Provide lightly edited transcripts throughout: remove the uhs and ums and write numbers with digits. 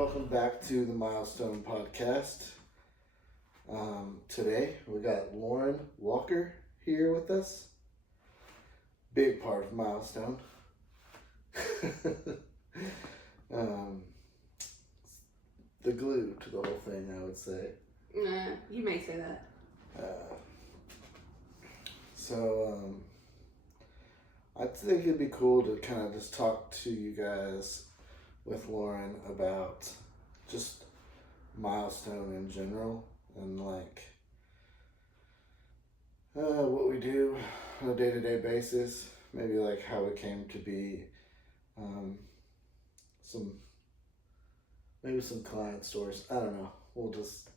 welcome back to the Milestone Podcast. Today we got Lauren Walker here with us. Big part of Milestone. The glue to the whole thing, I would say. Nah, you may say that. I think it'd be cool to kind of just talk to you guys with Lauren about just Milestone in general and like what we do on a day-to-day basis, maybe like how it came to be, some client stories. I don't know. We'll just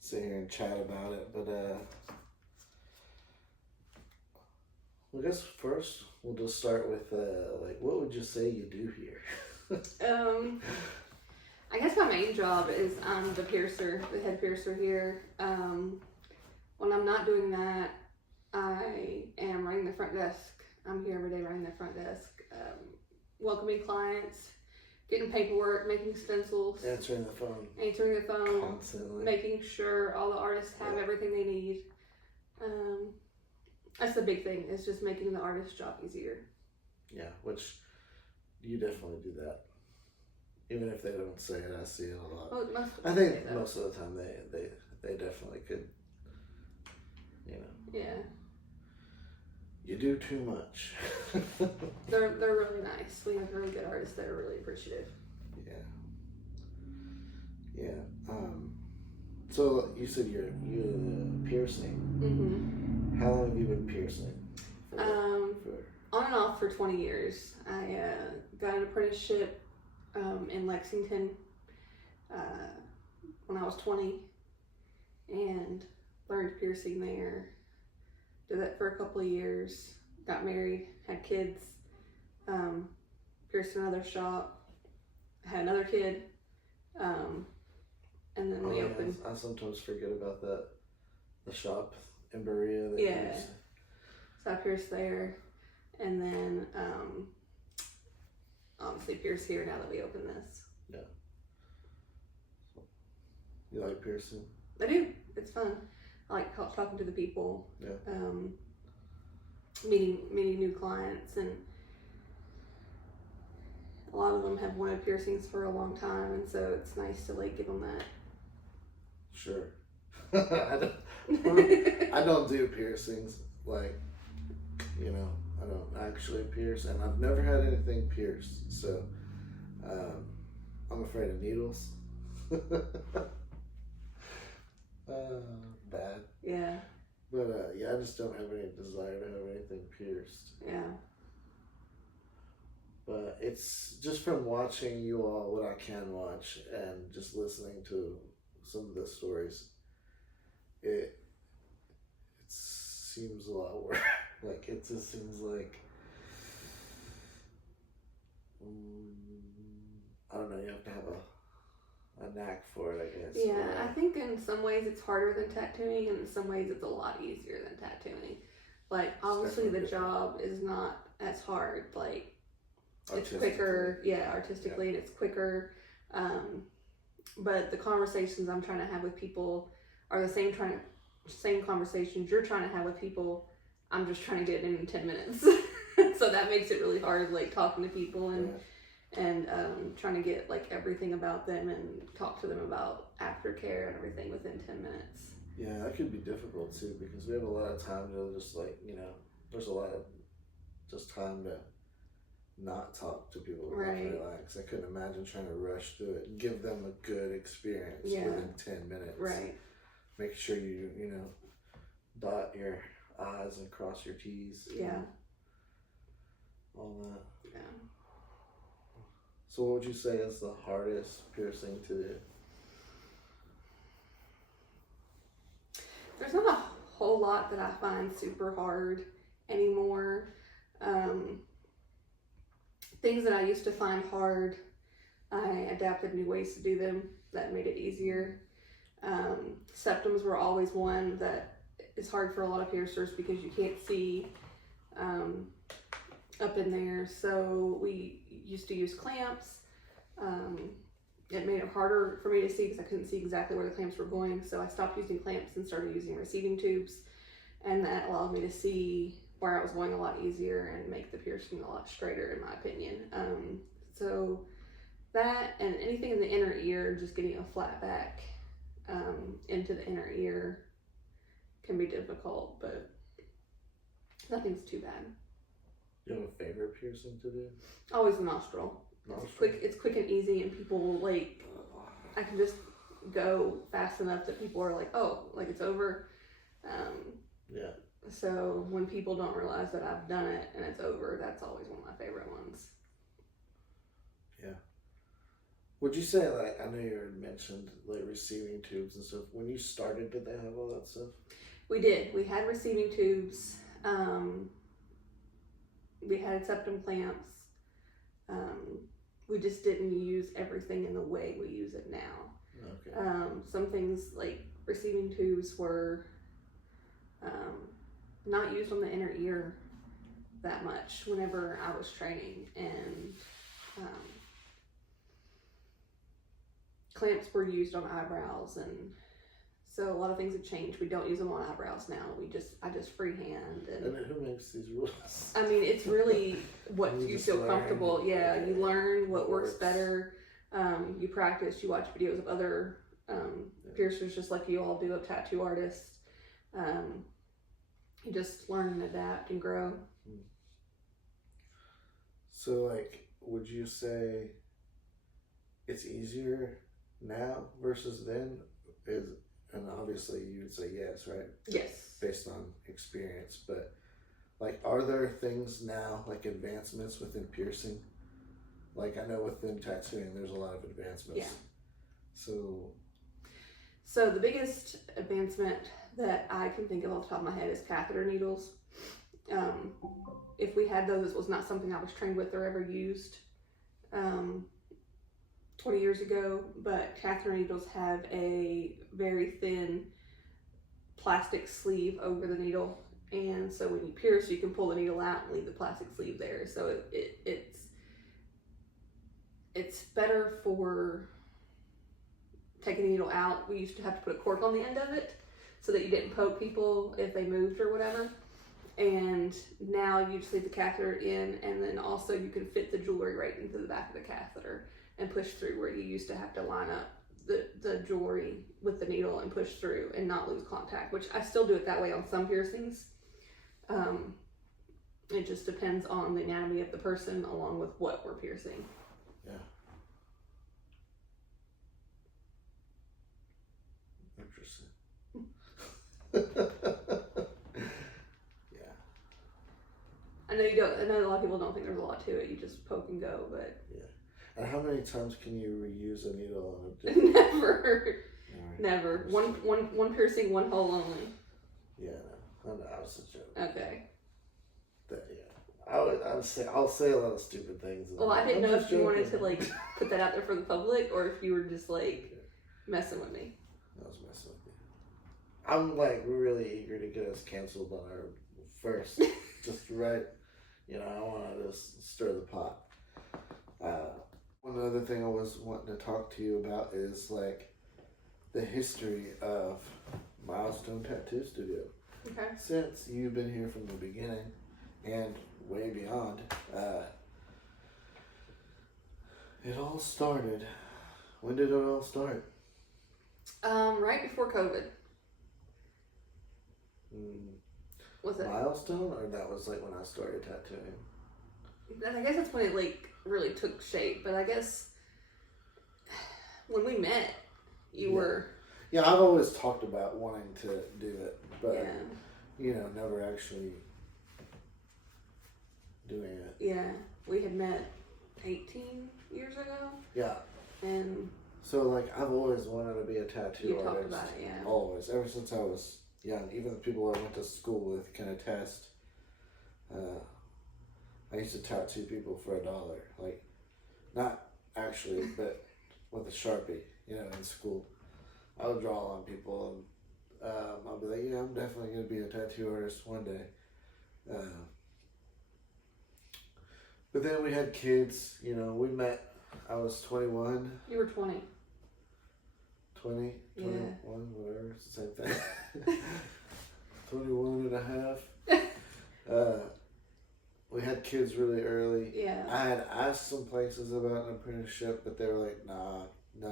sit here and chat about it, but I guess first we'll just start with what would you say you do here? I guess my main job is I'm the piercer, the head piercer here. When I'm not doing that, I am running the front desk. I'm here every day running the front desk, welcoming clients, getting paperwork, making stencils, Answering the phone constantly, making sure all the artists have everything they need. That's the big thing, is just making the artist's job easier. Yeah, which you definitely do that. Even if they don't say it, I see it a lot. Well, I think most of the time they definitely could, Yeah. You do too much. They're really nice. We have really good artists that are really appreciative. Yeah. So you said you're piercing. Mm-hmm. How long have you been piercing? On and off for 20 years. I got an apprenticeship in Lexington when I was 20 and learned piercing there. Did that for a couple of years. Got married, had kids, pierced another shop, had another kid, and then we opened. I sometimes forget about that. The shop in Berea. Yeah. So I pierced there, and then obviously pierce here now that we open this. Yeah. You like piercing? I do. It's fun. I like talking to the people. Yeah. Meeting new clients, and a lot of them have wanted piercings for a long time, and so it's nice to like give them that. Sure. I don't do piercings, like, I don't actually pierce, and I've never had anything pierced, so I'm afraid of needles. Bad. Yeah. But I just don't have any desire to have anything pierced. Yeah. But it's just from watching you all, what I can watch, and just listening to some of the stories, it seems a lot worse. Like, it just seems like, I don't know, you have to have a knack for it, I guess. Yeah, I think in some ways it's harder than tattooing, and in some ways it's a lot easier than tattooing. Like, obviously the job is not as hard, like, it's quicker, artistically, and it's quicker. But the conversations I'm trying to have with people are the same conversations you're trying to have with people. I'm just trying to get it in 10 minutes. So that makes it really hard, like, talking to people and trying to get like everything about them and talk to them about aftercare and everything within 10 minutes. Yeah, that could be difficult too, because we have a lot of time to just like, there's a lot of just time to not talk to people, right? Relax. I couldn't imagine trying to rush through it and give them a good experience within 10 minutes. Right. Make sure you dot your I's and cross your T's. Yeah. All that. Yeah. So what would you say is the hardest piercing to do? There's not a whole lot that I find super hard anymore. Things that I used to find hard, I adapted new ways to do them that made it easier. Septums were always one that is hard for a lot of piercers because you can't see up in there. So we used to use clamps, it made it harder for me to see because I couldn't see exactly where the clamps were going. So I stopped using clamps and started using receiving tubes, and that allowed me to see where I was going a lot easier and make the piercing a lot straighter, in my opinion. So that and anything in the inner ear, just getting a flat back into the inner ear can be difficult, but nothing's too bad. You have a favorite piercing to do? Always the nostril. It's quick and easy, and people like, I can just go fast enough that people are like, oh, like it's over. Yeah. So when people don't realize that I've done it and it's over, that's always one of my favorite ones. Yeah. Would you say, like, I know you had mentioned like receiving tubes and stuff. When you started, did they have all that stuff? We did. We had receiving tubes. We had septum clamps. We just didn't use everything in the way we use it now. Okay. Some things like receiving tubes were not used on the inner ear that much whenever I was training, and clamps were used on eyebrows, and so a lot of things have changed. We don't use them on eyebrows now. I just freehand. And who makes these rules? I mean, it's really what you feel learn. comfortable. Yeah, you learn what works better. You practice. You watch videos of other piercers, just like you all do, of tattoo artists. You just learn and adapt and grow. So, like, would you say it's easier now versus then? And obviously you would say yes, right? Yes. Based on experience. But, like, are there things now, like advancements within piercing? Like, I know within tattooing there's a lot of advancements. Yeah. So the biggest advancement that I can think of off the top of my head is catheter needles. If we had those, it was not something I was trained with or ever used 20 years ago, but catheter needles have a very thin plastic sleeve over the needle, and so when you pierce, you can pull the needle out and leave the plastic sleeve there. So it's better for taking the needle out. We used to have to put a cork on the end of it so that you didn't poke people if they moved or whatever. And now you just leave the catheter in, and then also you can fit the jewelry right into the back of the catheter and push through, where you used to have to line up the jewelry with the needle and push through and not lose contact, which I still do it that way on some piercings. It just depends on the anatomy of the person along with what we're piercing. yeah. Interesting. Yeah. I know a lot of people don't think there's a lot to it. You just poke and go, but Yeah. And how many times can you reuse a needle on a Never. One piercing, one hole only. Yeah, no. I was a joke. Okay. I'll say a lot of stupid things. Well, I didn't know if you wanted to like put that out there for the public, or if you were just like messing with me. I was messing with you. I'm like really eager to get us canceled on our first, just right. You know, I want to just stir the pot. One other thing I was wanting to talk to you about is like the history of Milestone Tattoo Studio. Okay. Since you've been here from the beginning and way beyond, it all started. When did it all start? Right before COVID. Was it Milestone, or that was like when I started tattooing? I guess that's when it like really took shape. But I guess when we met, you were. Yeah, I've always talked about wanting to do it, but yeah. Never actually doing it. Yeah, we had met 18 years ago. Yeah. And so like I've always wanted to be a tattoo artist. Talked about it, yeah. Always, ever since I was young. Even the people I went to school with can attest. I used to tattoo people for $1. Like, not actually, but with a Sharpie, in school. I would draw on people, and I'll be like, yeah, I'm definitely going to be a tattoo artist one day. But then we had kids, we met I was 21. You were 20. 20, Yeah. 21, whatever, it's the same thing. 21 and a half. We had kids really early. Yeah. I had asked some places about an apprenticeship, but they were like, nah,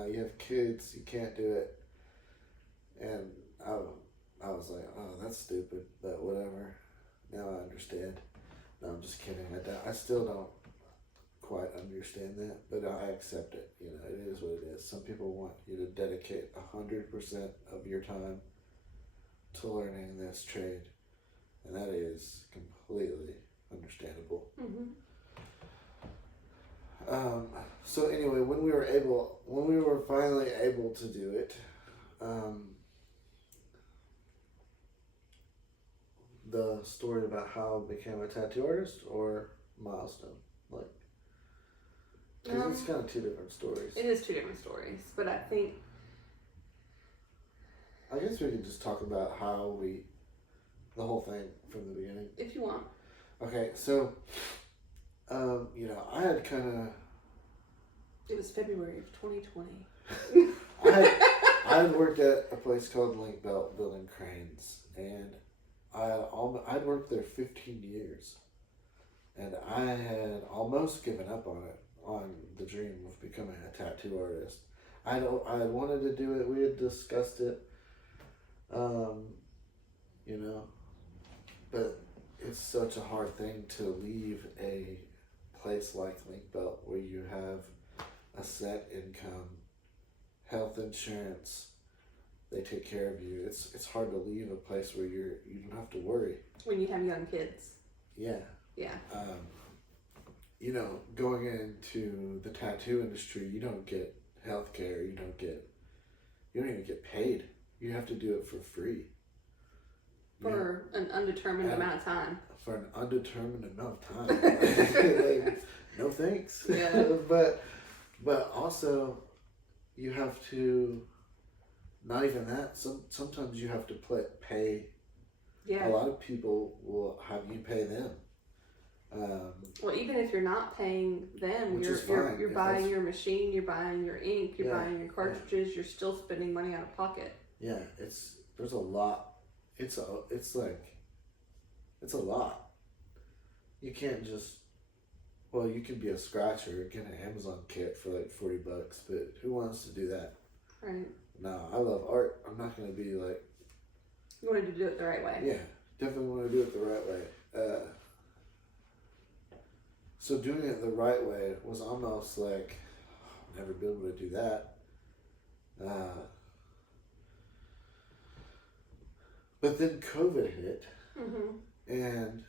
you have kids, you can't do it. And I was like, oh, that's stupid, but whatever. Now I understand. No, I'm just kidding. I still don't quite understand that, but I accept it. You know, it is what it is. Some people want you to dedicate 100% of your time to learning this trade, and that is completely understandable. Mm-hmm. So anyway, when we were finally able to do it, the story about how I became a tattoo artist or Milestone, like, because it's kind of two different stories. It is two different stories, but I think I guess we could just talk about the whole thing from the beginning. if you want. Okay, so, I had kind of... It was February of 2020. I had worked at a place called Link Belt building cranes, and I'd worked there 15 years, and I had almost given up on the dream of becoming a tattoo artist. I wanted to do it. We had discussed it, but it's such a hard thing to leave a place like Link Belt where you have a set income, health insurance. They take care of you. It's hard to leave a place where you don't have to worry. When you have young kids. Yeah. Yeah. Going into the tattoo industry, you don't get health care. You don't even get paid. You have to do it for free. For an undetermined amount of time. For an undetermined amount of time. No thanks. Yeah. But also, you have to... Not even that. Sometimes you have to pay. Yeah. A lot of people will have you pay them. Well, even if you're not paying them, you're buying your machine, you're buying your ink, you're buying your cartridges. You're still spending money out of pocket. Yeah, there's a lot. It's a lot. You can't just. Well, you can be a scratcher and get an Amazon kit for like $40, but who wants to do that? Right. No, I love art. I'm not going to be like... You wanted to do it the right way. Yeah, definitely want to do it the right way. So doing it the right way was almost like, I'll never be able to do that. But then COVID hit, and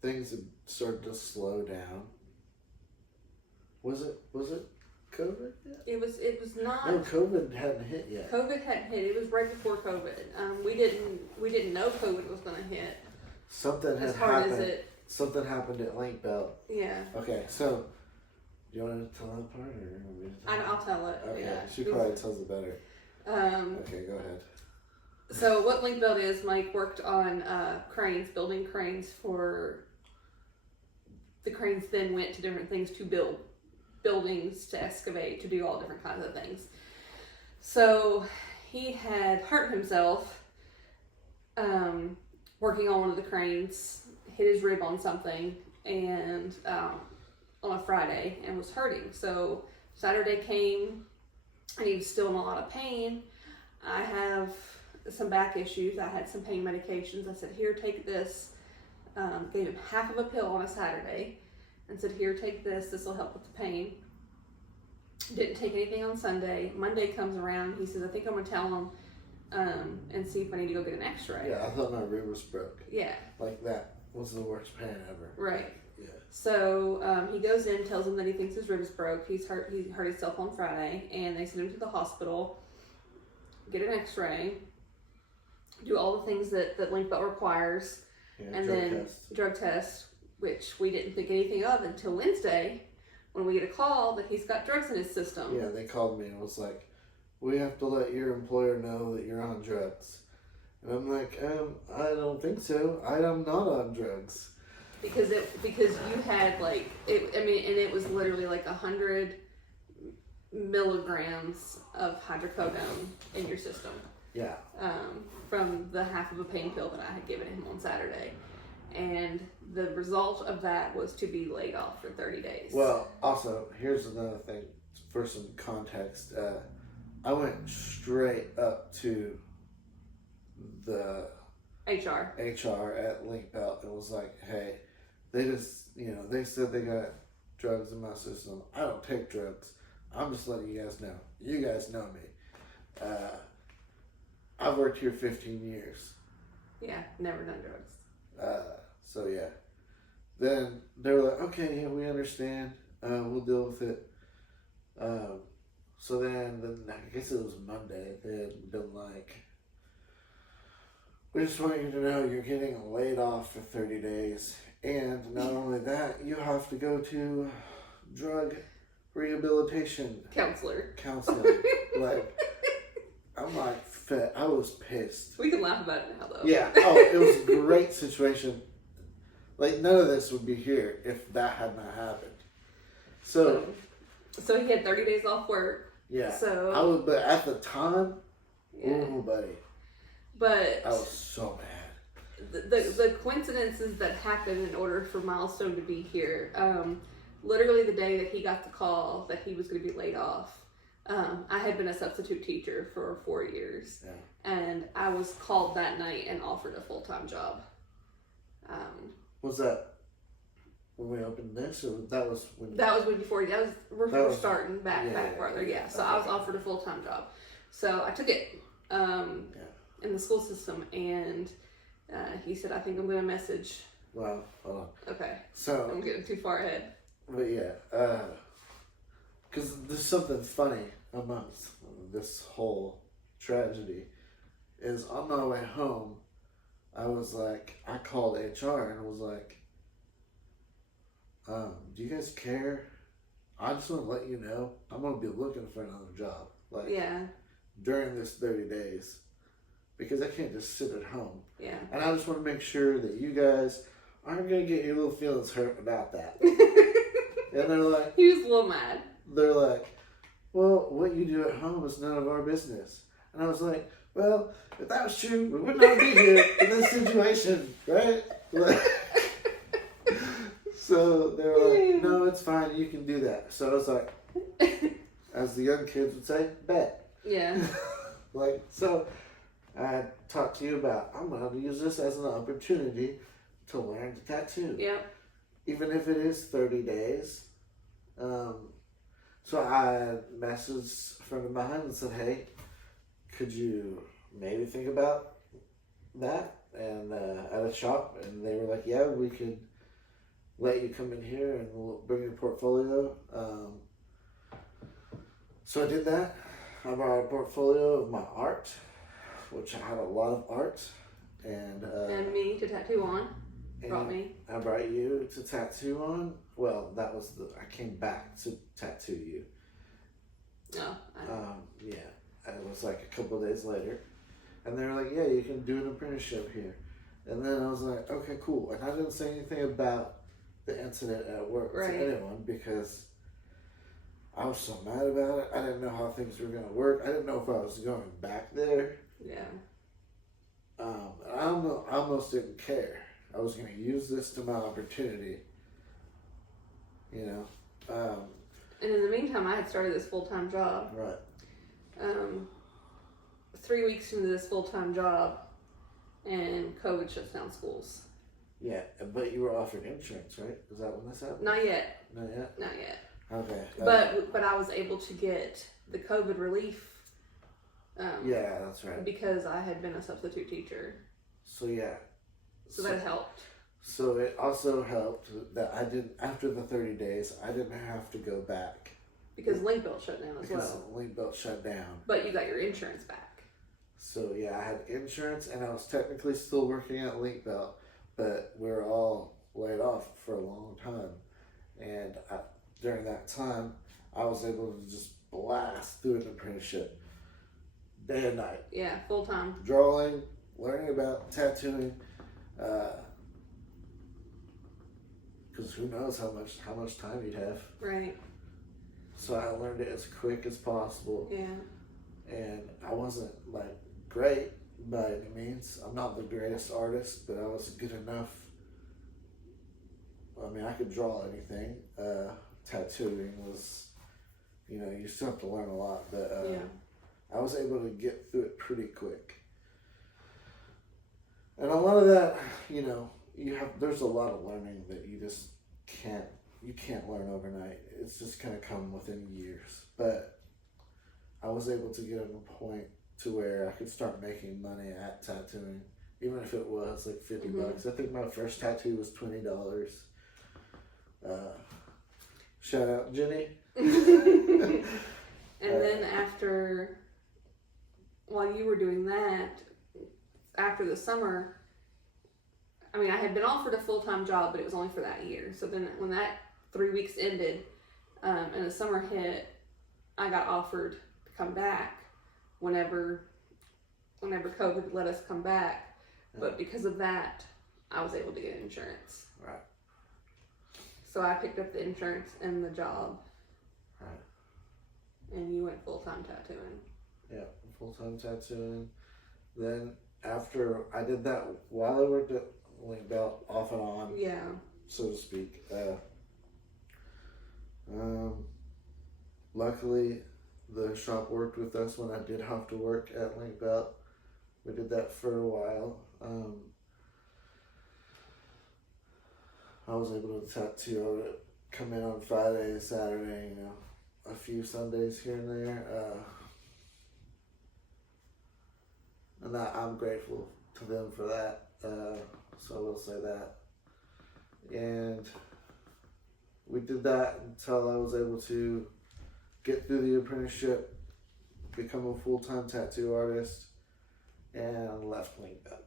things had started to slow down. Was it COVID yet? It was not. No, COVID hadn't hit yet. COVID hadn't hit. It was right before COVID. We didn't know COVID was going to hit. Something had happened. Something happened at Link Belt. Yeah. Okay, so do you want to tell that part, or you want me to tell I'll tell it. Okay, yeah. She probably tells it better. Okay, go ahead. So what Link Belt is, Mike worked on cranes, building cranes for. The cranes then went to different things to build buildings, to excavate, to do all different kinds of things. So he had hurt himself working on one of the cranes, hit his rib on something, and on a Friday, and was hurting. So Saturday came, and he was still in a lot of pain. I have some back issues. I had some pain medications. I said, here, take this. Gave him half of a pill on a Saturday and said, here, take this. This will help with the pain. Didn't take anything on Sunday. Monday comes around. He says, I think I'm going to tell him and see if I need to go get an x-ray. Yeah, I thought my rib was broke. Yeah. Like that was the worst pain ever. Right. Yeah. So he goes in, tells him that he thinks his rib is broke. He hurt himself on Friday, and they send him to the hospital, get an x-ray, do all the things that Link Belt requires. Yeah, and then drug test, which we didn't think anything of until Wednesday when we get a call that he's got drugs in his system. Yeah, they called me and was like, we have to let your employer know that you're on drugs. And I'm like, I don't think so. I'm not on drugs. because you had like it. I mean, and it was literally like 100 milligrams of hydrocodone in your system. Yeah. From the half of a pain pill that I had given him on Saturday. And the result of that was to be laid off for 30 days. Well, also, here's another thing for some context. I went straight up to the HR at Link Belt and was like, hey, they said they got drugs in my system. I don't take drugs. I'm just letting you guys know. You guys know me. I've worked here 15 years. Yeah, never done drugs. So yeah. Then they were like, okay, yeah, we understand. We'll deal with it. So then I guess it was Monday. They had been like, we just want you to know you're getting laid off for 30 days. And not only that, you have to go to drug rehabilitation counseling. Like, I'm like, I was pissed. We can laugh about it now, though. Yeah. Oh, it was a great situation. Like, none of this would be here if that had not happened. So he had 30 days off work. Yeah. So but at the time, yeah. Oh, buddy. But I was so mad. The coincidences that happened in order for Milestone to be here, literally the day that he got the call that he was going to be laid off, I had been a substitute teacher for 4 years, and I was called that night and offered a full-time job. Was that when we opened this, or that was when? That was when we're starting back farther. Yeah, so okay. I was offered a full-time job, so I took it in the school system, and he said, "I think I'm going to message." Well, hold on. Okay. So I'm getting too far ahead. But yeah, because there's something funny amongst this whole tragedy. Is on my way home, I was like, I called HR and was like, do you guys care? I just want to let you know I'm going to be looking for another job. Like, during this 30 days. Because I can't just sit at home. Yeah. And I just want to make sure that you guys aren't going to get your little feelings hurt about that. And they're like... He was a little mad. They're like, well, what you do at home is none of our business. And I was like, well, if that was true, we would not be here in this situation, right? Like, so they were like, no, it's fine, you can do that. So I was like, as the young kids would say, bet. Yeah. Like, so I talked to you about, I'm going to use this as an opportunity to learn to tattoo. Yep. Even if it is 30 days. So I messaged a friend of mine and said, hey, could you maybe think about that? And at a shop, and they were like, yeah, we could let you come in here and we'll bring your portfolio. So I did that. I brought a portfolio of my art, which I had a lot of art. And me to tattoo on. Brought me. I brought you to tattoo on. Well, that was I came back to tattoo you. No. Yeah. It was like a couple of days later. And they were like, yeah, you can do an apprenticeship here. And then I was like, okay, cool. And I didn't say anything about the incident at work to anyone because I was so mad about it. I didn't know how things were going to work. I didn't know if I was going back there. Yeah. I almost didn't care. I was going to use this to my opportunity. You know. And in the meantime, I had started this full-time job. Right. 3 weeks into this full-time job, and COVID shuts down schools. Yeah, but you were offered insurance, right? Is that when this happened? Not yet. Not yet? Not yet. Okay. But I was able to get the COVID relief. Yeah, that's right. Because I had been a substitute teacher. So yeah. So that helped. So it also helped that after the 30 days, I didn't have to go back. Because Link Belt shut down as well. Because Link Belt shut down. But you got your insurance back. So yeah, I had insurance and I was technically still working at Link Belt, but we were all laid off for a long time. And during that time, I was able to just blast through an apprenticeship. Day and night. Yeah, full time. Drawing, learning about tattooing, because who knows how much time you'd have. Right. So I learned it as quick as possible. Yeah. And I wasn't like great by any means. I'm not the greatest artist, but I was good enough. I mean, I could draw anything. Tattooing was, you still have to learn a lot, but I was able to get through it pretty quick. And a lot of that, there's a lot of learning that you just can't learn overnight. It's just gonna come within years. But I was able to get to a point to where I could start making money at tattooing, even if it was like $50. I think my first tattoo was $20. Shout out Jenny. And then while you were doing that, after the summer, I mean, I had been offered a full-time job, but it was only for that year. So then when that 3 weeks ended, and the summer hit, I got offered to come back whenever COVID let us come back. But because of that, I was able to get insurance. Right. So I picked up the insurance and the job. Right. And you went full-time tattooing. Yeah, full-time tattooing. Then after I did that, while I worked at Link Belt, off and on, so to speak, luckily the shop worked with us when I did have to work at Link Belt. We did that for a while. I was able to tattoo. I would come in on Friday, Saturday, a few Sundays here and there. And I'm grateful to them for that. So I will say that. And we did that until I was able to get through the apprenticeship, become a full-time tattoo artist, and left Link Belt.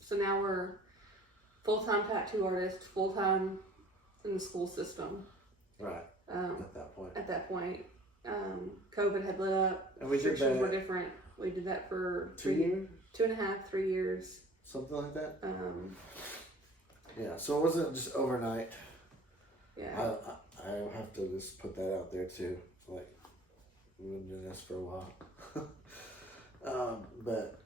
So now we're full-time tattoo artists, full-time in the school system. Right. At that point. COVID had lit up. And we did restrictions that. were different. We did that for 2 years? 2.5, 3 years. Something like that? Yeah, so it wasn't just overnight. Yeah. I have to just put that out there too. Like, we've been doing this for a while. But.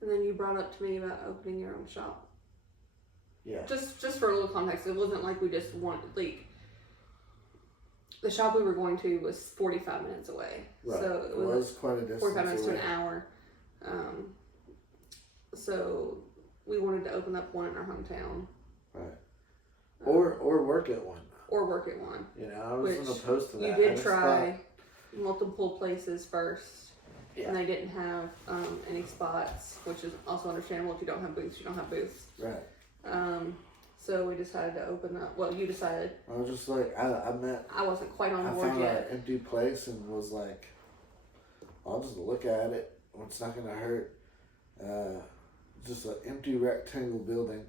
And then you brought up to me about opening your own shop. Yeah. Just for a little context, it wasn't like we just wanted, like, the shop we were going to was 45 minutes away. Right. So it was quite a distance 45 minutes away. to an hour. So we wanted to open up one in our hometown. Right. Or work at one. Or work at one. I wasn't opposed to that. You did try multiple places first. Yeah. And they didn't have any spots, which is also understandable. If you don't have booths, you don't have booths. Right. So we decided to open up. Well, you decided. I was just like, I wasn't quite on I board found yet. an empty place and was like, I'll just look at it. It's not going to hurt. Just an empty rectangle building.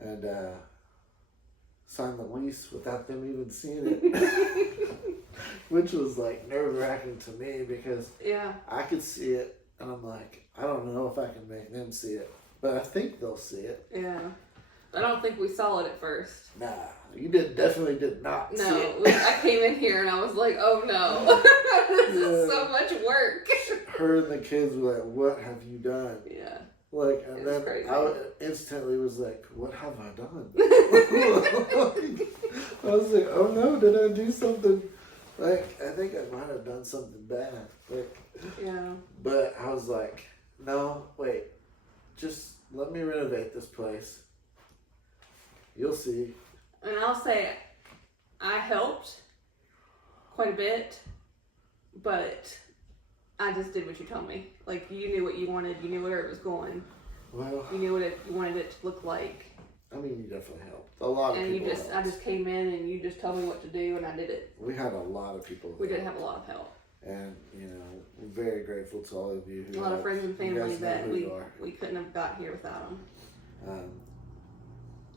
And signed the lease without them even seeing it. Which was like nerve-wracking to me because I could see it. And I'm like, I don't know if I can make them see it. But I think they'll see it. Yeah. I don't think we saw it at first. Nah, you definitely did not see it. No, I came in here and I was like, oh no, this is so much work. Her and the kids were like, what have you done? Yeah. Like, and then crazy. I instantly was like, what have I done? I was like, oh no, did I do something? Like, I think I might have done something bad. Like, yeah. But I was like, no, wait, just let me renovate this place. You'll see. And I'll say, I helped quite a bit, but I just did what you told me. Like, you knew what you wanted. You knew where it was going. Well, you knew what you wanted it to look like. I mean, you definitely helped. A lot of people helped. I just came in and you just told me what to do and I did it. We had a lot of people. We did have a lot of help. And, we're very grateful to all of you. A lot of friends and family that we couldn't have got here without them.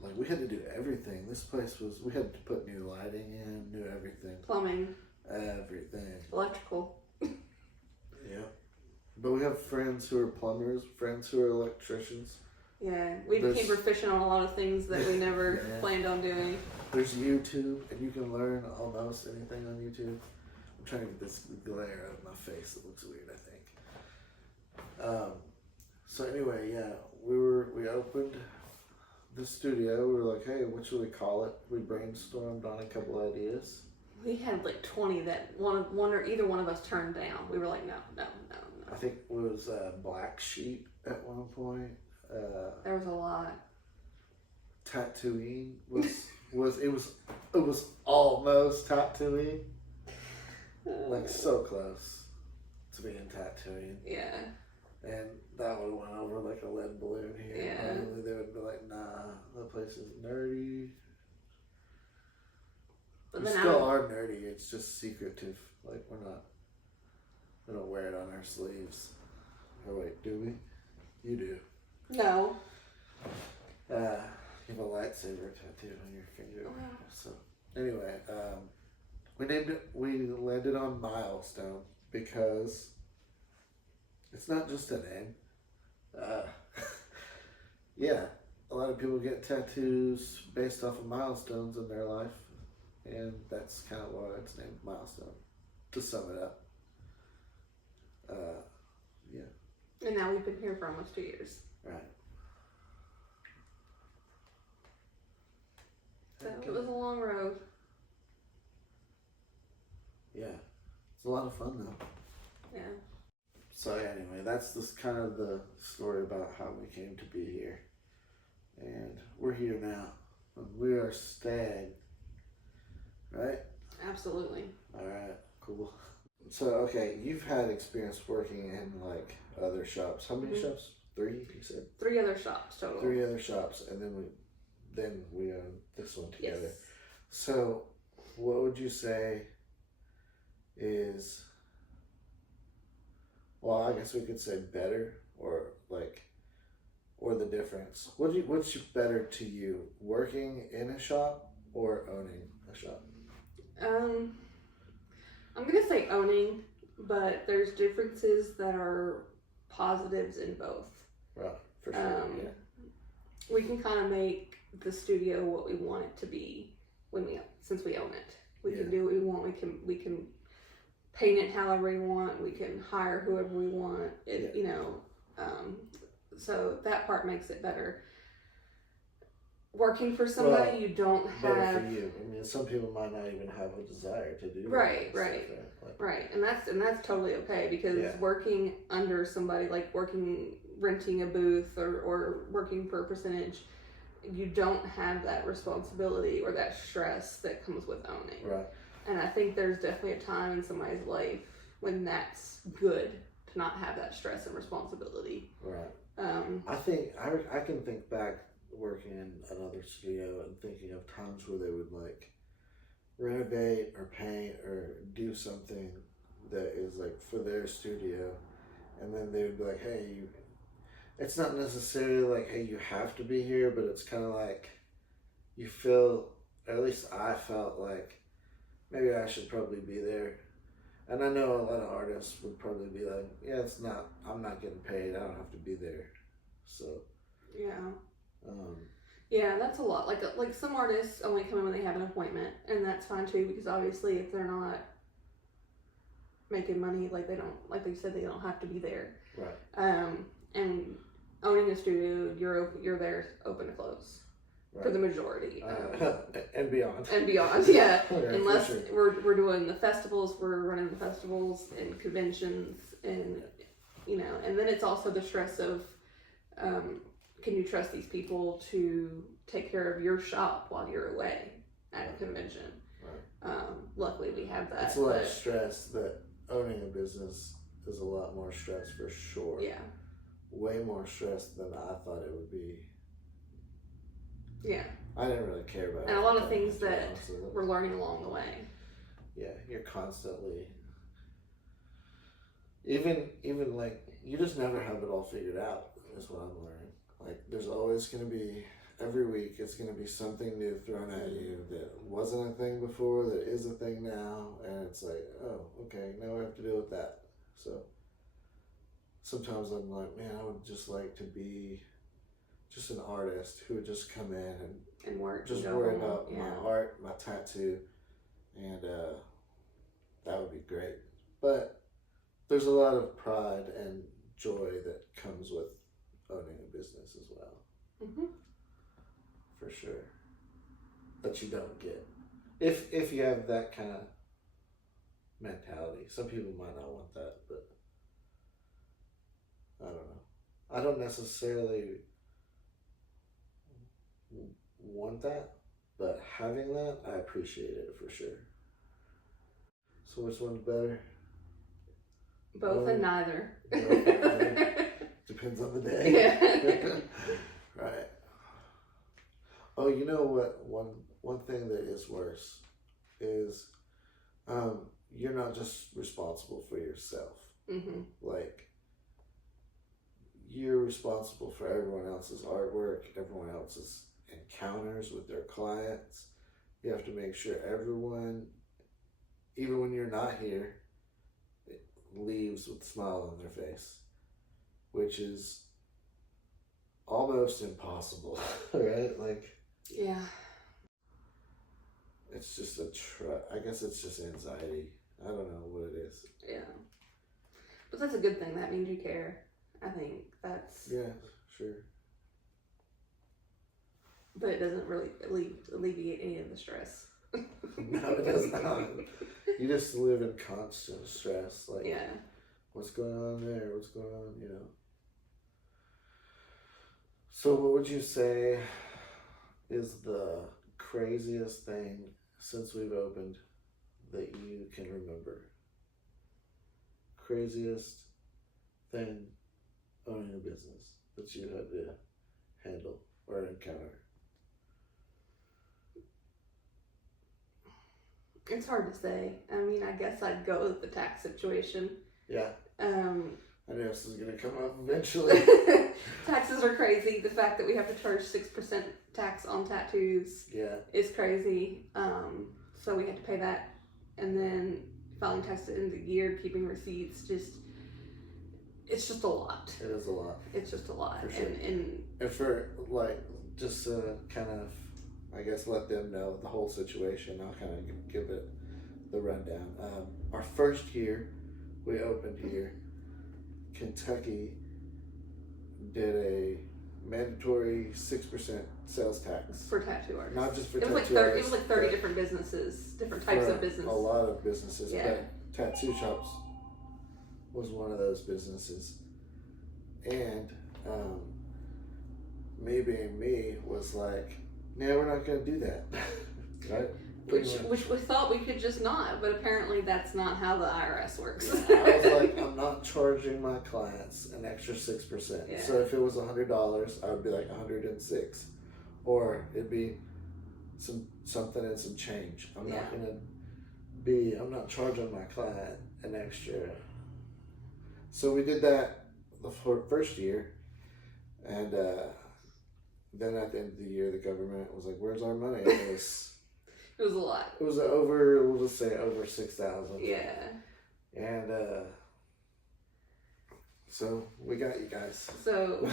Like, we had to do everything. This place we had to put new lighting in, new everything. Plumbing. Everything. Electrical. Yeah. But we have friends who are plumbers, friends who are electricians. Yeah, we became proficient on a lot of things that we never planned on doing. There's YouTube, and you can learn almost anything on YouTube. I'm trying to get this glare out of my face. It looks weird, I think. So anyway, yeah, we opened the studio. We were like, hey, what should we call it? We brainstormed on a couple ideas. We had like 20 that one or either one of us turned down. We were like, no. I think it was Black Sheep at one point. There was a lot. Tattooing was almost tattooing. Like so close to being tattooing. Yeah. And that would have went over like a lead balloon here. Yeah. Probably they would be like, nah, that place is nerdy. But we still are nerdy. It's just secretive. Like we don't wear it on our sleeves. Oh wait, do we? You do. No. You have a lightsaber tattoo on your finger. Oh. So anyway, we landed on Milestone because it's not just a name. Yeah, a lot of people get tattoos based off of milestones in their life, and that's kind of why it's named Milestone, to sum it up. Yeah. And now we've been here for almost 2 years. Right. So it was a long road. Yeah. It's a lot of fun though. Yeah. So anyway, that's just kind of the story about how we came to be here. And we're here now. We are staying. Right? Absolutely. Alright, cool. So, okay, you've had experience working in like other shops. How many shops? 3, you said? 3 other shops total. 3 other shops, and then we own this one together. Yes. So, what would you say is, well, I guess we could say better, or the difference. What's better to you, working in a shop or owning a shop? I'm gonna say owning, but there's differences that are positives in both. Right, for sure. Yeah. We can kind of make the studio what we want it to be since we own it. We can do what we want. We can paint it however we want. We can hire whoever we want. So that part makes it better. Working for somebody, you don't have. Better for you. I mean, some people might not even have a desire to do right, that. Right, and that's totally okay because working under somebody, like renting a booth or working for a percentage, you don't have that responsibility or that stress that comes with owning. Right. And I think there's definitely a time in somebody's life when that's good to not have that stress and responsibility. Right. I think I can think back working in another studio and thinking of times where they would like renovate or paint or do something that is like for their studio, and then they would be like, hey, it's not necessarily like, hey, you have to be here, but it's kind of like you feel, or at least I felt like maybe I should probably be there. And I know a lot of artists would probably be like, yeah, I'm not getting paid, I don't have to be there. So yeah. Yeah, that's a lot. Like some artists only come in when they have an appointment, and that's fine too, because obviously if they're not making money, like they said, they don't have to be there. Right. And owning a studio, you're there open to close. Right. For the majority. And beyond. And beyond, yeah. Yeah, unless sure. we're doing the festivals, we're running the festivals and conventions, and and then it's also the stress of can you trust these people to take care of your shop while you're away at a convention? Right. Luckily we have that. It's a lot of stress. That owning a business is a lot more stress for sure. Yeah. Way more stress than I thought it would be. Yeah. I didn't really care about it. And a lot of things that we're learning along the way. Yeah, you're constantly even like you just never have it all figured out, is what I'm learning. Like there's always gonna be, every week it's gonna be something new thrown at you that wasn't a thing before, that is a thing now, and it's like, oh, okay, now we have to deal with that. So sometimes I'm like, man, I would just like to be just an artist who would just come in and work, just worry about my art, my tattoo, and that would be great. But there's a lot of pride and joy that comes with owning a business as well. Mm-hmm. For sure. That you don't get if you have that kind of mentality. Some people might not want that, but I don't know. I don't necessarily want that, but having that, I appreciate it for sure. So which one's better? Both and neither. Both and neither. Depends on the day. Yeah. Right. Oh, you know what? One thing that is worse is you're not just responsible for yourself. Mm-hmm. Like, you're responsible for everyone else's artwork, everyone else's encounters with their clients. You have to make sure everyone, even when you're not here, leaves with a smile on their face, which is almost impossible, right? Like, yeah, it's just I guess it's just anxiety. I don't know what it is. Yeah, but that's a good thing. That means you care. I think that's sure. But it doesn't really alleviate any of the stress. No, it does not. You just live in constant stress. Like, what's going on there? What's going on? You know. So, what would you say is the craziest thing since we've opened that you can remember? Craziest thing owning a business that you had to handle or encounter? It's hard to say. I mean, I guess I'd go with the tax situation. Yeah. I knew this was going to come up eventually. Taxes are crazy. The fact that we have to charge 6% tax on tattoos is crazy. So we had to pay that. And then filing taxes at the end of the year, keeping receipts, it's just a lot. It is a lot. It's just a lot. For sure. And for, like, just to kind of, I guess, let them know the whole situation, I'll kind of give it the rundown. Our first year we opened here, Kentucky did a mandatory 6% sales tax for tattoo artists. Not just for tattoo artists. It was like 30 different businesses, different types of business. A lot of businesses, but tattoo shops was one of those businesses. And me being me was like, yeah, we're not going to do that. Right? Which we thought we could just not, but apparently that's not how the IRS works. Yeah, I was like, I'm not charging my clients an extra 6%. Yeah. So if it was $100, I would be like $106, or it'd be something and some change. I'm not charging my client an extra. So we did that the first year, and then at the end of the year, the government was like, "Where's our money?" It was a lot. It was we'll just say over 6,000. Yeah. And so we got you guys. So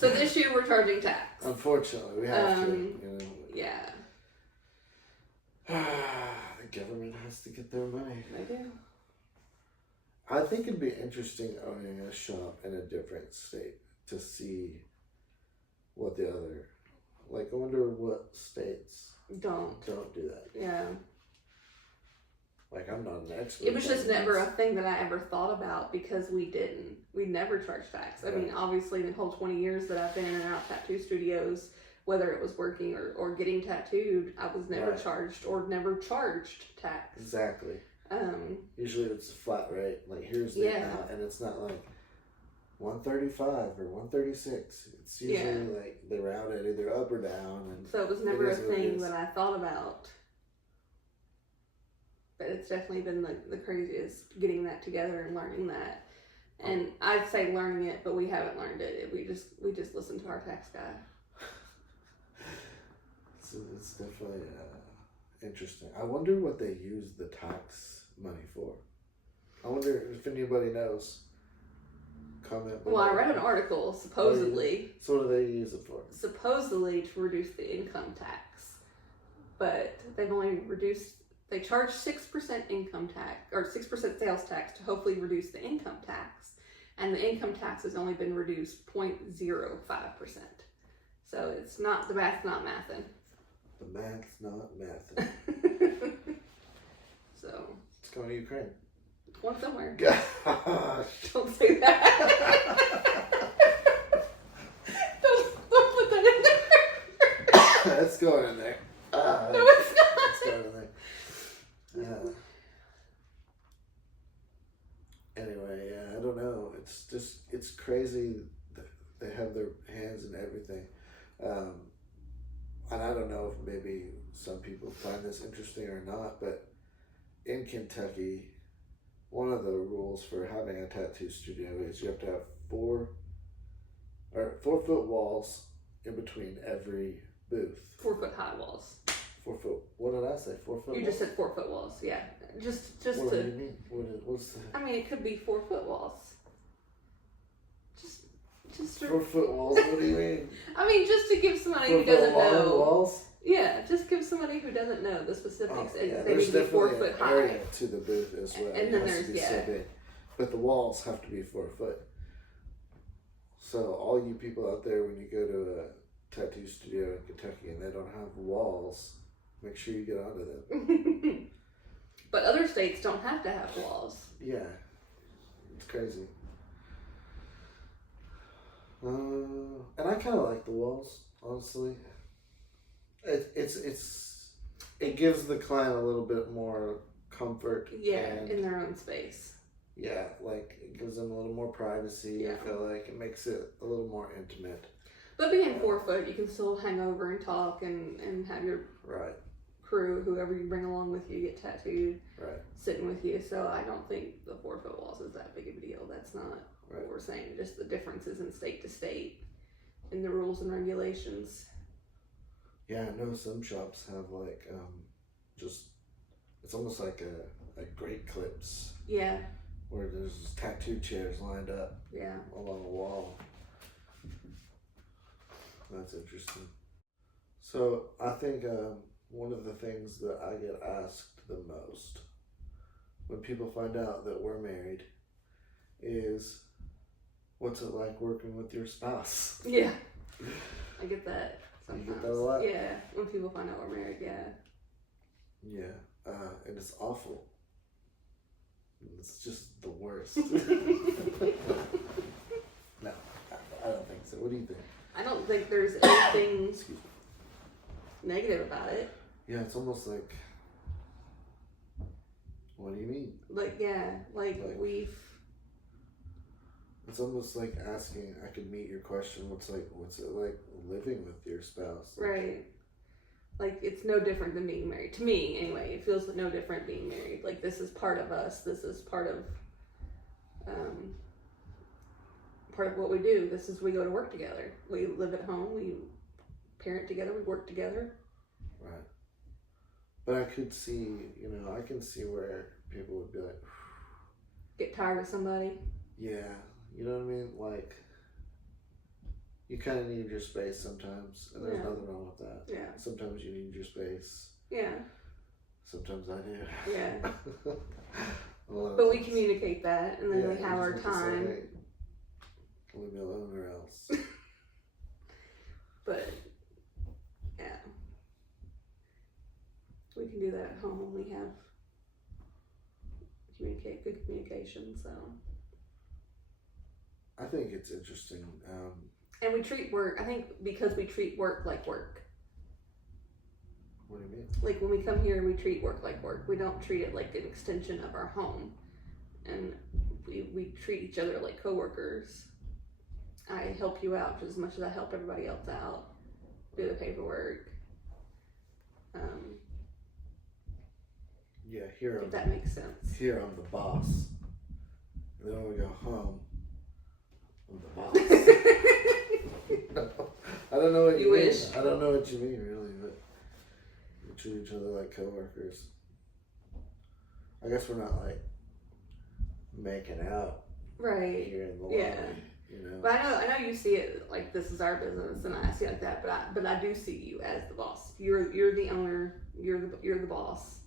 this year we're charging tax. Unfortunately, we have to. You know. Yeah. The government has to get their money. They do. I think it'd be interesting owning a shop in a different state to see what the other, like, I wonder what states don't do that. Yeah. Like, I'm not an expert. It was just never a thing that I ever thought about because we never charged tax. I mean, obviously the whole 20 years that I've been in and out of tattoo studios, whether it was working or getting tattooed, I was never charged or never charged tax. Exactly. Usually it's a flat rate, like here's the amount, and it's not like 135 or 136. It's usually like they round it either up or down, and so it was never a thing that I thought about. But it's definitely been the craziest getting that together and learning that. And I'd say learning it, but we haven't learned it. We just listen to our tax guy. So it's definitely interesting. I wonder what they use the tax money for. I wonder if anybody knows. Comment Well, I read an article, supposedly. So what do they use it for? Supposedly to reduce the income tax. But they've only they charge 6% income tax, or 6% sales tax to hopefully reduce the income tax. And the income tax has only been reduced 0.05%. So the math's not mathin'. The math's not mathin'. So. It's going to Ukraine. Going somewhere. Gosh. Don't say that. don't put that in there. It's going in there. No, it's not. It's going in there. Anyway, I don't know. It's crazy that they have their hands in everything. And I don't know if maybe some people find this interesting or not, but in Kentucky, one of the rules for having a tattoo studio is you have to have 4 foot walls in between every booth. 4 foot high walls. 4 foot. What did I say? 4 foot. You just said 4 foot walls. Yeah. Just what to. do you mean? What's the? I mean, it could be 4 foot walls. Just. 4 foot walls. What do you mean? I mean, just to give somebody who doesn't know. Walls? Yeah, just give somebody who doesn't know the specifics. Yeah, they need to be 4 foot high. Area to the booth as well. And then there's so big. But the walls have to be 4 foot. So all you people out there, when you go to a tattoo studio in Kentucky and they don't have walls, make sure you get onto them. But other states don't have to have walls. Yeah, it's crazy. And I kind of like the walls, honestly. It gives the client a little bit more comfort. Yeah, in their own space. Yeah, like it gives them a little more privacy. Yeah. I feel like it makes it a little more intimate. But being 4 foot, you can still hang over and talk and have your crew, whoever you bring along with you, get tattooed, sitting with you. So I don't think the 4 foot walls is that big of a deal. That's not what we're saying. Just the differences in state to state in the rules and regulations. Yeah, I know some shops have like it's almost like a Great Clips. Yeah. Where there's tattoo chairs lined up. Yeah. Along the wall. That's interesting. So I think one of the things that I get asked the most when people find out that we're married is, what's it like working with your spouse? Yeah. I get that sometimes. You get that a lot? Yeah. When people find out we're married, yeah. Yeah. And it's awful. It's just the worst. No, I don't think so. What do you think? I don't think there's anything negative about it. Yeah, it's almost like, what do you mean? Like we've... It's almost like asking, I could meet your question, what's it like living with your spouse? Right. Like, it's no different than being married. To me, anyway, it feels no different being married. Like, this is part of us. This is part of what we do. We go to work together. We live at home. We parent together. We work together. Right. But I can see where people would be like, get tired of somebody. Yeah. You know what I mean? Like, you kind of need your space sometimes, and there's nothing wrong with that. Yeah. Sometimes you need your space. Yeah. Sometimes I do. Yeah. But we communicate that, and then we have our time. Say, hey, leave me alone or else. But, yeah. We can do that at home when we have good communication, so. I think it's interesting. And we treat work, I think because we treat work like work. What do you mean? Like when we come here, we treat work like work. We don't treat it like an extension of our home. And we treat each other like coworkers. I help you out just as much as I help everybody else out. Do the paperwork. Yeah, if that makes sense. Here I'm the boss. And then when we go home, I'm the boss. No, I don't know what you mean. Wish. I don't know what you mean, really, but we treat each other like coworkers. I guess we're not like making out right here in the lobby. Yeah. you know. But I know you see it like this is our business, and I see it like that. But I do see you as the boss. You're the owner. You're the boss.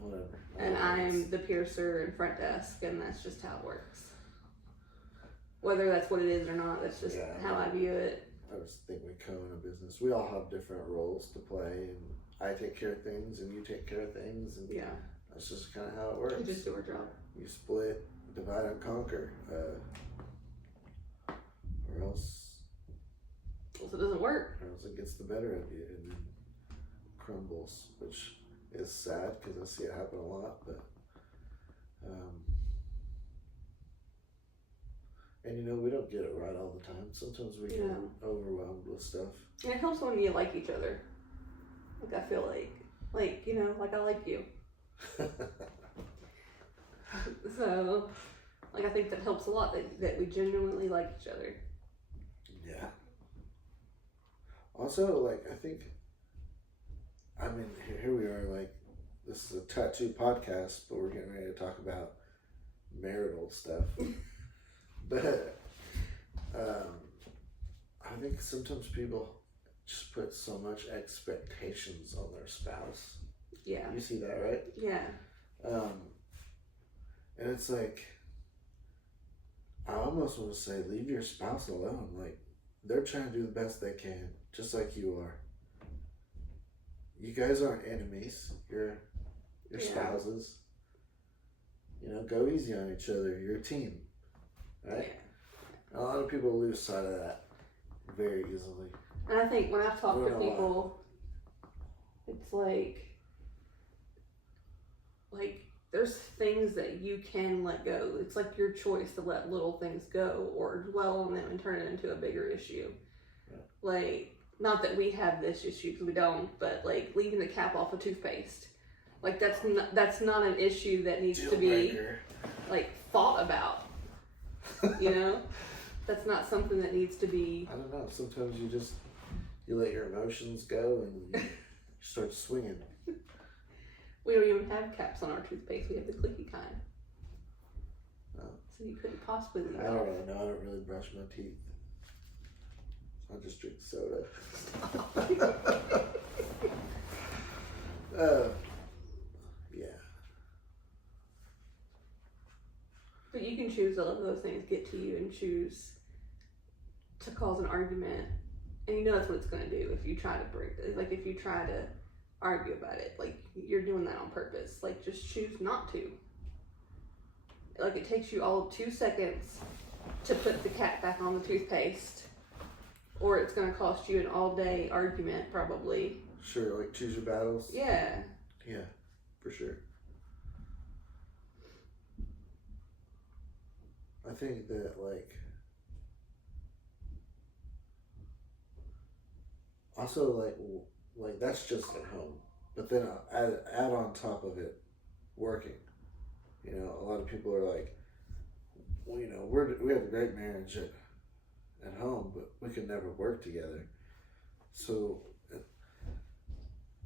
Whatever. And I'm the piercer and front desk, and that's just how it works. Whether that's what it is or not, that's just how I view it. I just think we co-own a business. We all have different roles to play, and I take care of things, and you take care of things, and that's just kind of how it works. You just do our job. You split, divide, and conquer, or else it doesn't work. Or else it gets the better of you and crumbles, which is sad because I see it happen a lot. But and you know, we don't get it right all the time. Sometimes we get overwhelmed with stuff. And it helps when you like each other. Like I feel like you know, like I like you. So, like I think that helps a lot that we genuinely like each other. Yeah. Also, like I think, I mean, here we are. Like this is a tattoo podcast, but we're getting ready to talk about marital stuff. But I think sometimes people just put so much expectations on their spouse. Yeah. You see that, right? Yeah. And it's like, I almost want to say, leave your spouse alone. Like, they're trying to do the best they can, just like you are. You guys aren't enemies. You're spouses. You know, go easy on each other. You're a team. Right? Yeah. A lot of people lose sight of that very easily. And I think when I've talked to people, it's like there's things that you can let go. It's like your choice to let little things go or dwell on them and turn it into a bigger issue. Yeah. Like, not that we have this issue because we don't, but like leaving the cap off of toothpaste. Like that's not an issue that needs to be like fought about. You know? That's not something that needs to be... I don't know. Sometimes you let your emotions go and you start swinging. We don't even have caps on our toothpaste. We have the clicky kind. No. So you couldn't possibly leave I don't really know. I don't really brush my teeth. I just drink soda. Yeah. But you can choose to let those things get to you and choose to cause an argument. And you know that's what it's going to do if you try to if you try to argue about it. Like, you're doing that on purpose. Like, just choose not to. Like, it takes you all of 2 seconds to put the cap back on the toothpaste. Or it's going to cost you an all-day argument, probably. Sure, like choose your battles. Yeah. Yeah, for sure. I think that, also, like that's just at home. But then add on top of it, working. You know, a lot of people are like, well, you know, we have a great marriage at home, but we could never work together. So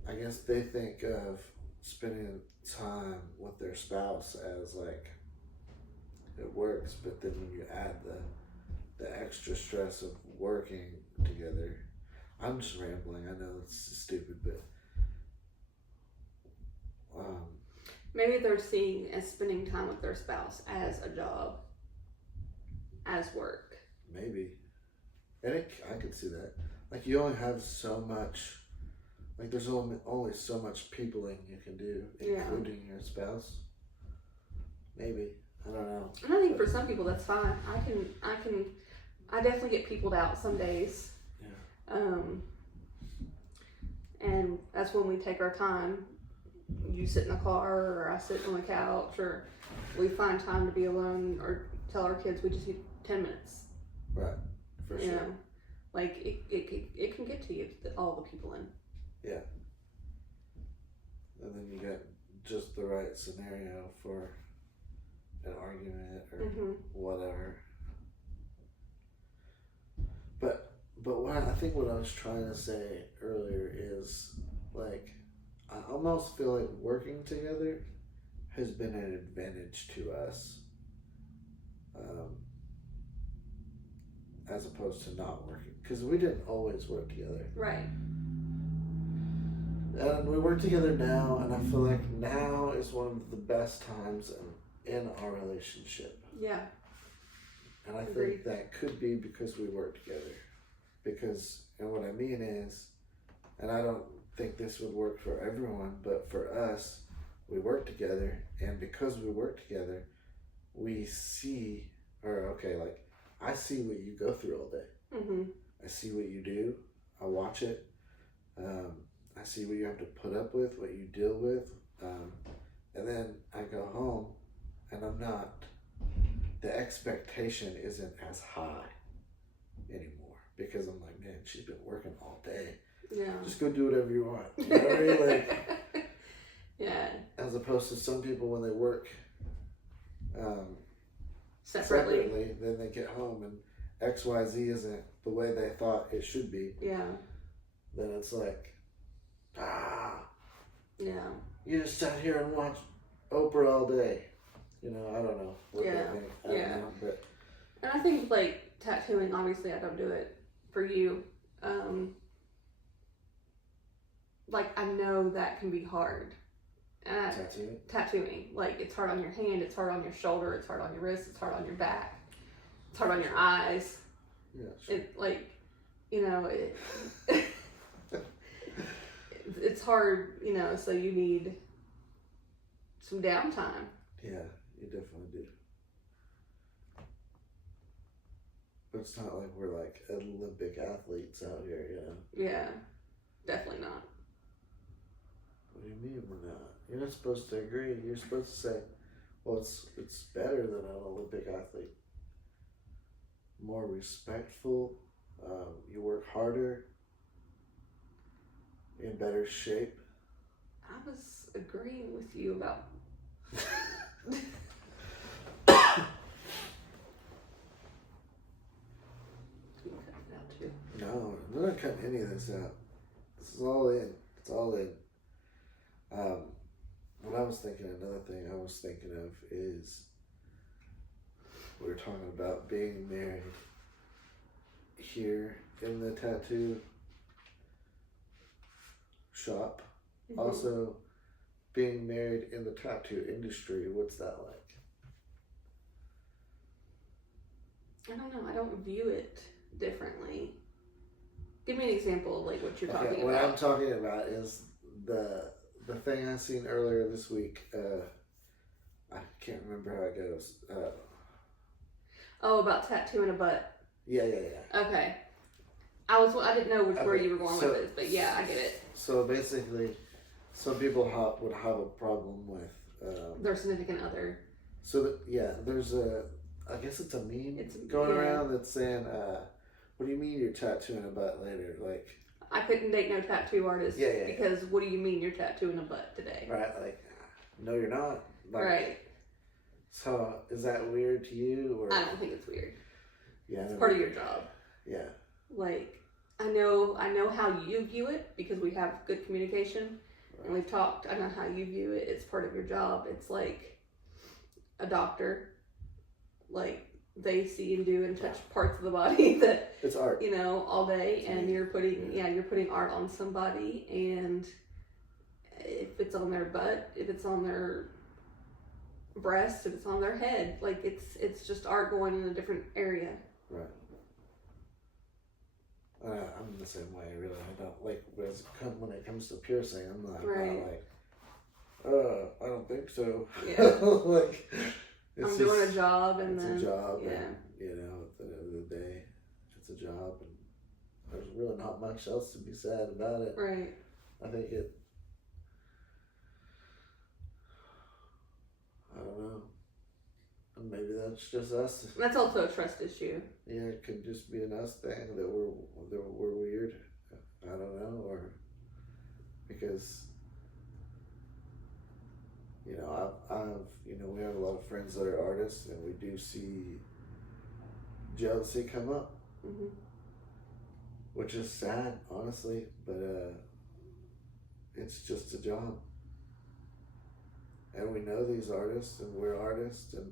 I guess they think of spending time with their spouse as like it works, but then when you add the extra stress of working together, I'm just rambling. I know it's stupid, but maybe they're seeing as spending time with their spouse as a job, as work. Maybe, and I could see that. Like, you only have so much. Like, there's only so much peopling you can do, including your spouse. Maybe. I don't know. And I think for some people that's fine. I definitely get peopled out some days. Yeah. And that's when we take our time. You sit in the car, or I sit on the couch, or we find time to be alone, or tell our kids we just need 10 minutes. Right. For sure. You know, like it can get to you, all the people in. Yeah. And then you got just the right scenario for an argument or whatever. But what I think what I was trying to say earlier is, like, I almost feel like working together has been an advantage to us. as opposed to not working, because we didn't always work together. Right. And we work together now, and I feel like now is one of the best times in our relationship. Yeah. And I think that could be because we work together. Because, and what I mean is, and I don't think this would work for everyone, but for us, we work together, and because we work together, we see, I see what you go through all day. Mm-hmm. I see what you do. I watch it. I see what you have to put up with, what you deal with. And then I go home, and the expectation isn't as high anymore, because I'm like, man, she's been working all day. Yeah. Just go do whatever you want. You know what I mean? Like, yeah. As opposed to some people when they work separately, then they get home and XYZ isn't the way they thought it should be. Yeah. Then it's like, yeah. You just sat here and watched Oprah all day. You know, I don't know what they think. I don't know, but. And I think, like, tattooing, obviously I don't do it for you. Like, I know that can be hard. Tattooing. Like, it's hard on your hand, it's hard on your shoulder, it's hard on your wrist, it's hard on your back, it's hard on your eyes. Yeah, sure. It, like, you know, it's hard, you know, so you need some downtime. Yeah, you definitely do. But it's not like we're like Olympic athletes out here, you know? Yeah, definitely not. What do you mean we're not? You're not supposed to agree. You're supposed to say, well, it's better than an Olympic athlete. More respectful. You work harder. In better shape. I was agreeing with you about... No, I'm not cutting any of this out. This is all in. It's all in. What I was thinking, another thing I was thinking of is we were talking about being married here in the tattoo shop. Mm-hmm. Also, being married in the tattoo industry, what's that like? I don't know. I don't view it differently. Give me an example of like what you're talking about. What I'm talking about is the thing I seen earlier this week. I can't remember how it goes. About tattooing a butt. Yeah. Okay. I didn't know where you were going with this, but yeah, I get it. So basically, some people would have a problem with their significant other. So there's I guess it's a meme going around that's saying, what do you mean you're tattooing a butt later? Like, I couldn't date no tattoo artist. Because what do you mean you're tattooing a butt today? Right, like, no, you're not. Like, right. So is that weird to you? Or? I don't think it's weird. Yeah, it's part of your job. Yeah. Like, I know how you view it because we have good communication and we've talked. I know how you view it. It's part of your job. It's like a doctor. Like, they see and do and touch parts of the body that it's art, you know, all day, and you're putting art on somebody, and if it's on their butt, if it's on their breast, if it's on their head, like it's just art going in a different area. Right. I'm the same way, really. I don't like when it comes to piercing. I'm not like, I don't think so. Yeah. Like. I'm doing a job, and it's a job, yeah. And, you know, at the end of the day, it's a job, and there's really not much else to be said about it. Right. I think I don't know. And maybe that's just us. That's also a trust issue. Yeah, it could just be an us thing that we're weird. I don't know, or because. You know, we have a lot of friends that are artists, and we do see jealousy come up, mm-hmm. which is sad, honestly. But it's just a job, and we know these artists, and we're artists, and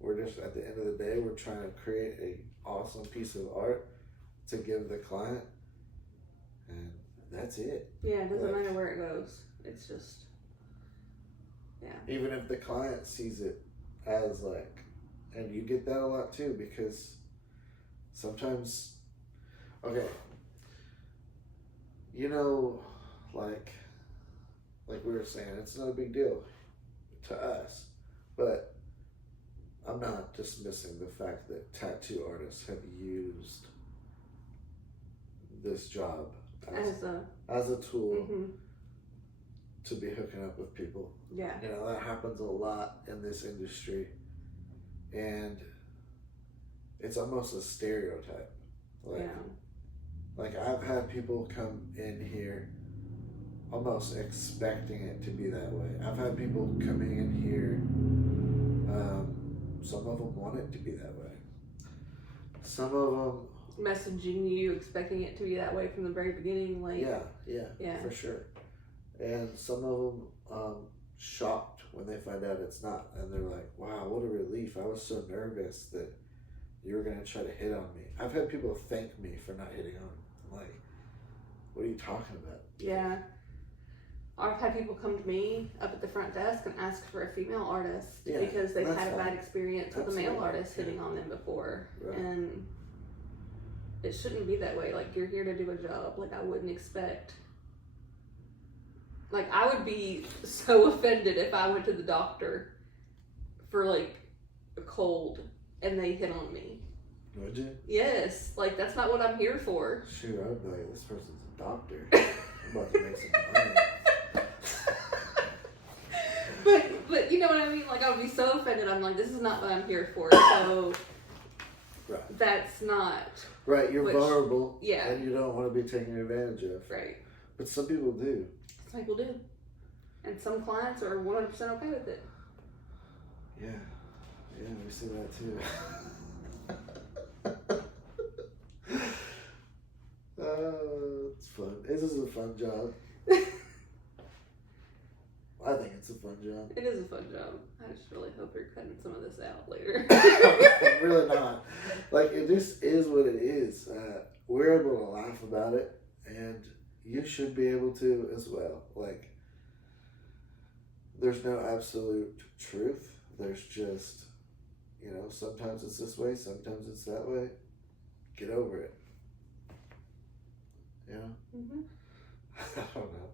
We're just, at the end of the day, we're trying to create a awesome piece of art to give the client, and that's it. Yeah, it doesn't matter where it goes. It's just, yeah. Even if the client sees it as like, and you get that a lot too, because sometimes, okay, you know, like we were saying, it's not a big deal to us, but I'm not dismissing the fact that tattoo artists have used this job as a tool to be hooking up with people. Yeah. You know, that happens a lot in this industry, and it's almost a stereotype. Like I've had people come in here almost expecting it to be that way. I've had people coming in here, some of them want it to be that way. Some of them messaging you, expecting it to be that way from the very beginning. Like, yeah, for sure. And some of them shocked when they find out it's not, and they're like, "Wow, what a relief! I was so nervous that you were gonna try to hit on me." I've had people thank me for not hitting on them. I'm like, what are you talking about? Yeah. I've had people come to me up at the front desk and ask for a female artist because they've had a bad experience with a male artist hitting on them before. Right. And it shouldn't be that way. Like, you're here to do a job. Like, I wouldn't expect... Like, I would be so offended if I went to the doctor for, like, a cold and they hit on me. Would you? Yes. Like, that's not what I'm here for. Shoot, I would be like, this person's a doctor. I'm about to make some money. But you know what I mean? Like, I would be so offended. I'm like, this is not what I'm here for. So right. That's not... Right, you're vulnerable. Yeah. And you don't want to be taken advantage of. Right. But some people do. Some people do. And some clients are 100% okay with it. Yeah. Yeah, we see that too. It's fun. This is a fun job. I think it's a fun job. It is a fun job. I just really hope you're cutting some of this out later. I'm really not. Like, it just is what it is. We're able to laugh about it, and you should be able to as well. Like, there's no absolute truth. There's just, you know, sometimes it's this way, sometimes it's that way. Get over it. You know? Mm-hmm. I don't know.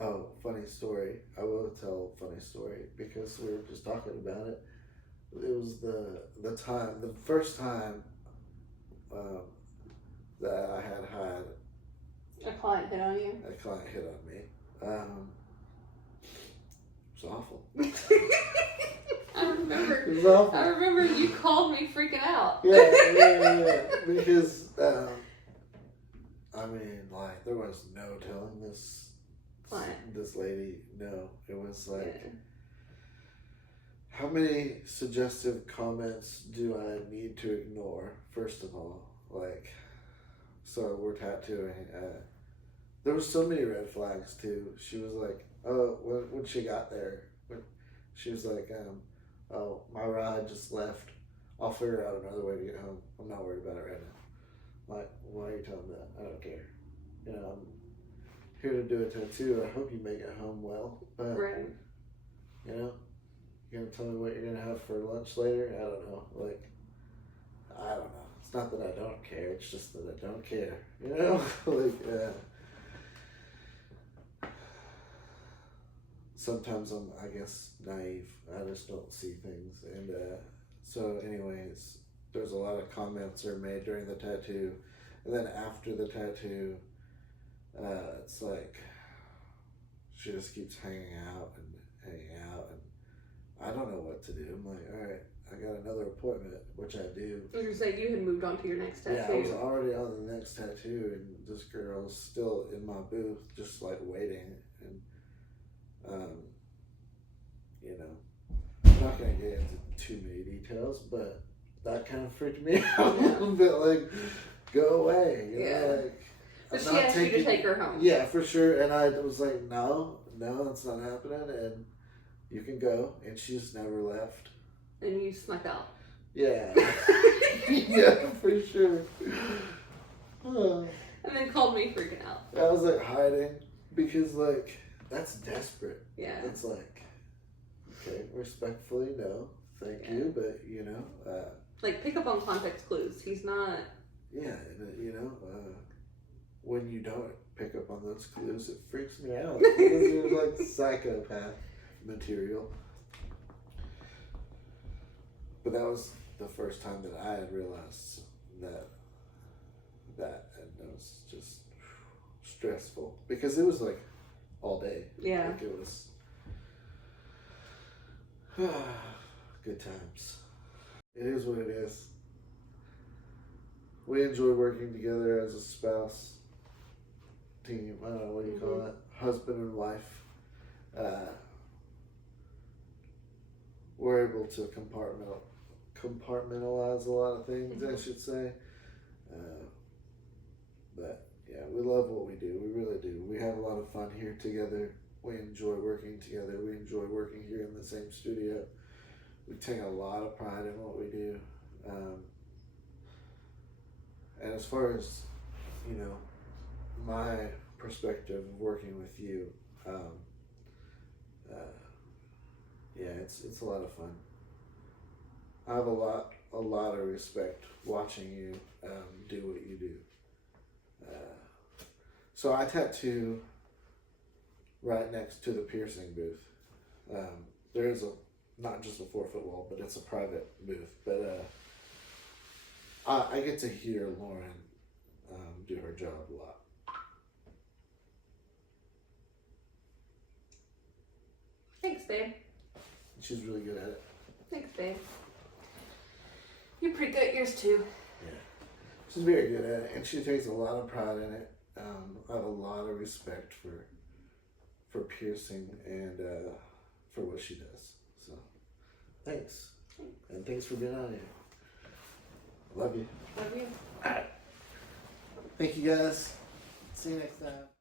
Oh, funny story. I will tell a funny story because we were just talking about it. It was the first time that I had a client hit on you. A client hit on me. It was awful. I remember. It was awful. I remember you called me freaking out. Yeah. Because I mean, like, there was no telling this lady no. It was like, how many suggestive comments do I need to ignore, first of all? Like, so we're tattooing. There was so many red flags too. She was like, oh, when she got there, she was like, oh, my ride just left. I'll figure out another way to get home. I'm not worried about it right now. Like, why are you telling me that? I don't care. You know, I'm here to do a tattoo. I hope you make it home well. But, right. You know, you're going to tell me what you're going to have for lunch later? I don't know. Like, I don't know. It's not that I don't care. It's just that I don't care. You know? Like, sometimes I'm, I guess, naive. I just don't see things. And so anyways, there's a lot of comments are made during the tattoo. And then after the tattoo, it's like she just keeps hanging out. And I don't know what to do. I'm like, all right, I got another appointment, which I do. I was going to say, you had moved on to your next tattoo. Yeah, I was already on the next tattoo, and this girl's still in my booth, just like waiting. And you know, I'm not going to get into too many details, but that kind of freaked me out a little bit. Like, go away. You know, like, But she asked you to take her home. Yeah, for sure. And I was like, no, that's not happening. And you can go. And she just never left. And you snuck out. Yeah. Yeah, for sure. And then called me freaking out. I was like hiding because like that's desperate. Yeah. It's like, okay, respectfully, no, thank you, but you know. Like pick up on context clues. He's not. Yeah, you know, when you don't pick up on those clues, it freaks me out. It's like psychopath material. But that was the first time that I had realized that and it was just stressful because it was like all day. Yeah. Like it was good times. It is what it is. We enjoy working together as a spouse team. I don't know, what do you call that? Husband and wife. We're able to compartmentalize a lot of things, I should say. But yeah, we love what we do. We really do. We have a lot of fun here together. We enjoy working together. We enjoy working here in the same studio. We take a lot of pride in what we do. And as far as, you know, my perspective of working with you, yeah, it's a lot of fun. I have a lot of respect watching you do what you do. So I tattoo right next to the piercing booth. There is not just a 4-foot wall, but it's a private booth. But I get to hear Lauren do her job a lot. Thanks, babe. She's really good at it. Thanks, babe. You're pretty good at yours too. Yeah. She's very good at it, and she takes a lot of pride in it. I have a lot of respect for piercing and for what she does. So, thanks. And thanks for being on here. Love you. Love you. All right. Thank you, guys. See you next time.